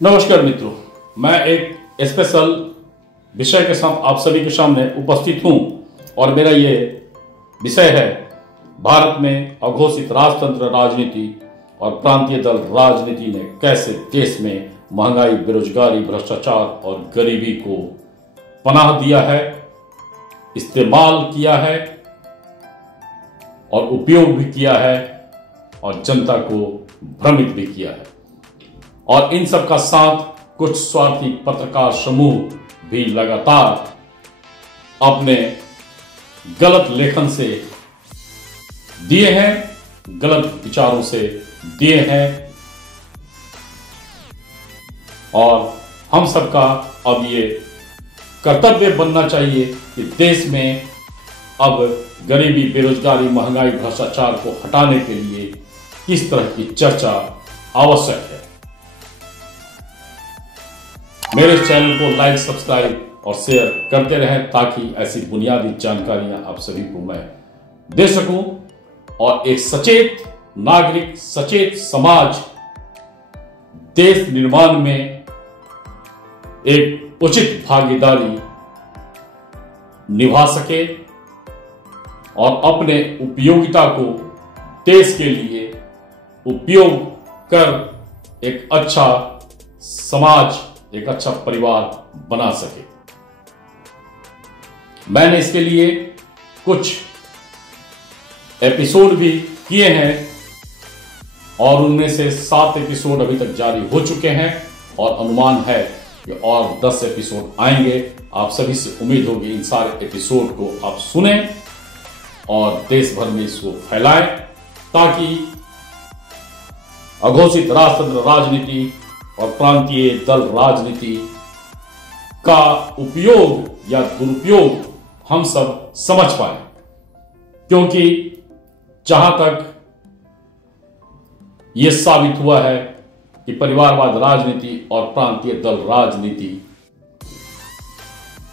नमस्कार मित्रों, मैं एक स्पेशल विषय के साथ आप सभी के सामने उपस्थित हूं और मेरा ये विषय है भारत में अघोषित राजतंत्र राजनीति और प्रांतीय दल राजनीति ने कैसे देश में महंगाई, बेरोजगारी, भ्रष्टाचार और गरीबी को पनाह दिया है, इस्तेमाल किया है और उपयोग भी किया है और जनता को भ्रमित भी किया है। और इन सब का साथ कुछ स्वार्थी पत्रकार समूह भी लगातार अपने गलत लेखन से दिए हैं, गलत विचारों से दिए हैं और हम सबका अब ये कर्तव्य बनना चाहिए कि देश में अब गरीबी, बेरोजगारी, महंगाई, भ्रष्टाचार को हटाने के लिए किस तरह की चर्चा आवश्यक है। मेरे चैनल को लाइक, सब्सक्राइब और शेयर करते रहें ताकि ऐसी बुनियादी जानकारियां आप सभी को मैं दे सकूं और एक सचेत नागरिक, सचेत समाज देश निर्माण में एक उचित भागीदारी निभा सके और अपने उपयोगिता को देश के लिए उपयोग कर एक अच्छा समाज, एक अच्छा परिवार बना सके। मैंने इसके लिए कुछ एपिसोड भी किए हैं और उनमें से 7 एपिसोड अभी तक जारी हो चुके हैं और अनुमान है कि और 10 एपिसोड आएंगे। आप सभी से उम्मीद होगी इन सारे एपिसोड को आप सुने और देश भर में इसको फैलाएं ताकि अघोषित राजतंत्र राजनीति और प्रांतीय दल राजनीति का उपयोग या दुरुपयोग हम सब समझ पाए, क्योंकि जहां तक यह साबित हुआ है कि परिवारवाद राजनीति और प्रांतीय दल राजनीति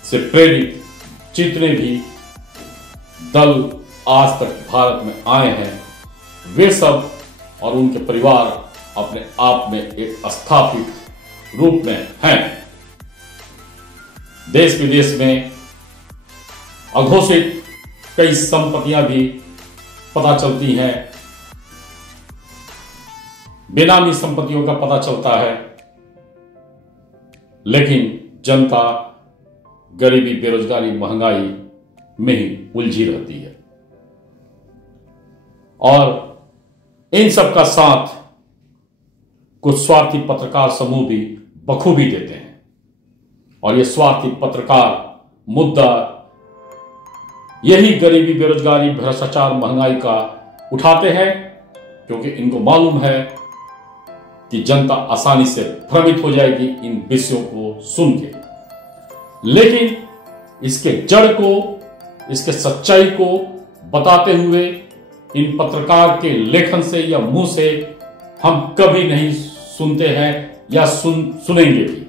से प्रेरित जितने भी दल आज तक भारत में आए हैं वे सब और उनके परिवार अपने आप में एक स्थापित रूप में हैं। देश विदेश में अघोषित कई संपत्तियां भी पता चलती हैं, बेनामी संपत्तियों का पता चलता है, लेकिन जनता गरीबी, बेरोजगारी, महंगाई में ही उलझी रहती है। और इन सब का साथ कुछ स्वार्थी पत्रकार समूह भी बखूबी देते हैं और ये स्वार्थी पत्रकार मुद्दा यही गरीबी, बेरोजगारी, भ्रष्टाचार, महंगाई का उठाते हैं, क्योंकि इनको मालूम है कि जनता आसानी से भ्रमित हो जाएगी इन विषयों को सुन के। लेकिन इसके जड़ को, इसके सच्चाई को बताते हुए इन पत्रकार के लेखन से या मुंह से हम कभी नहीं सुनते हैं या सुनेंगे भी,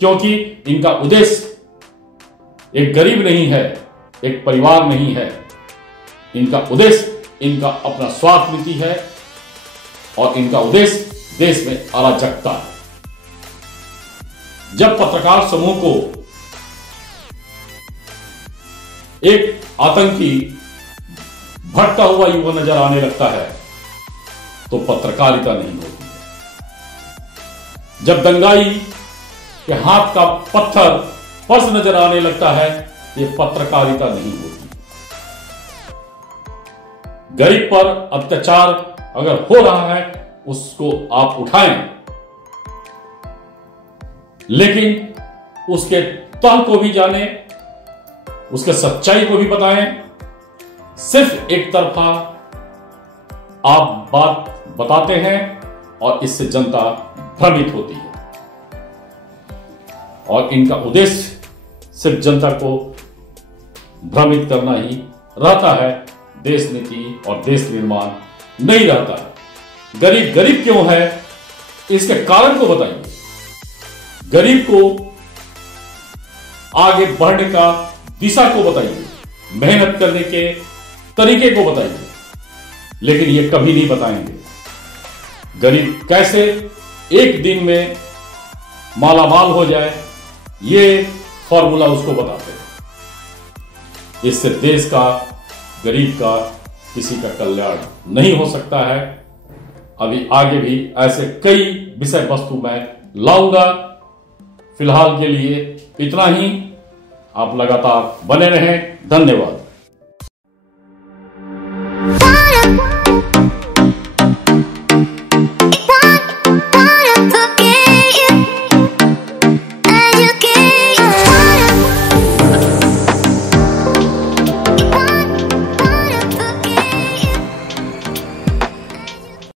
क्योंकि इनका उद्देश्य एक गरीब नहीं है, एक परिवार नहीं है। इनका उद्देश्य इनका अपना स्वार्थ नीति है और इनका उद्देश्य देश में अराजकता है। जब पत्रकार समूह को एक आतंकी भटका हुआ युवा नजर आने लगता है तो पत्रकारिता नहीं होती है। जब दंगाई के हाथ का पत्थर फर्श नजर आने लगता है, यह पत्रकारिता नहीं होती। गरीब पर अत्याचार अगर हो रहा है उसको आप उठाएं, लेकिन उसके तह को भी जाने, उसके सच्चाई को भी बताएं। सिर्फ एक तरफा आप बात बताते हैं और इससे जनता भ्रमित होती है और इनका उद्देश्य सिर्फ जनता को भ्रमित करना ही रहता है, देश नीति और देश निर्माण नहीं रहता है। गरीब गरीब क्यों है, इसके कारण को बताइए। गरीब को आगे बढ़ने का दिशा को बताइए, मेहनत करने के तरीके को बताइए, लेकिन ये कभी नहीं बताएंगे। गरीब कैसे एक दिन में मालामाल हो जाए, ये फॉर्मूला उसको बताते हैं। इससे देश का, गरीब का, किसी का कल्याण नहीं हो सकता है। अभी आगे भी ऐसे कई विषय वस्तु मैं लाऊंगा। फिलहाल के लिए इतना ही। आप लगातार बने रहें। धन्यवाद।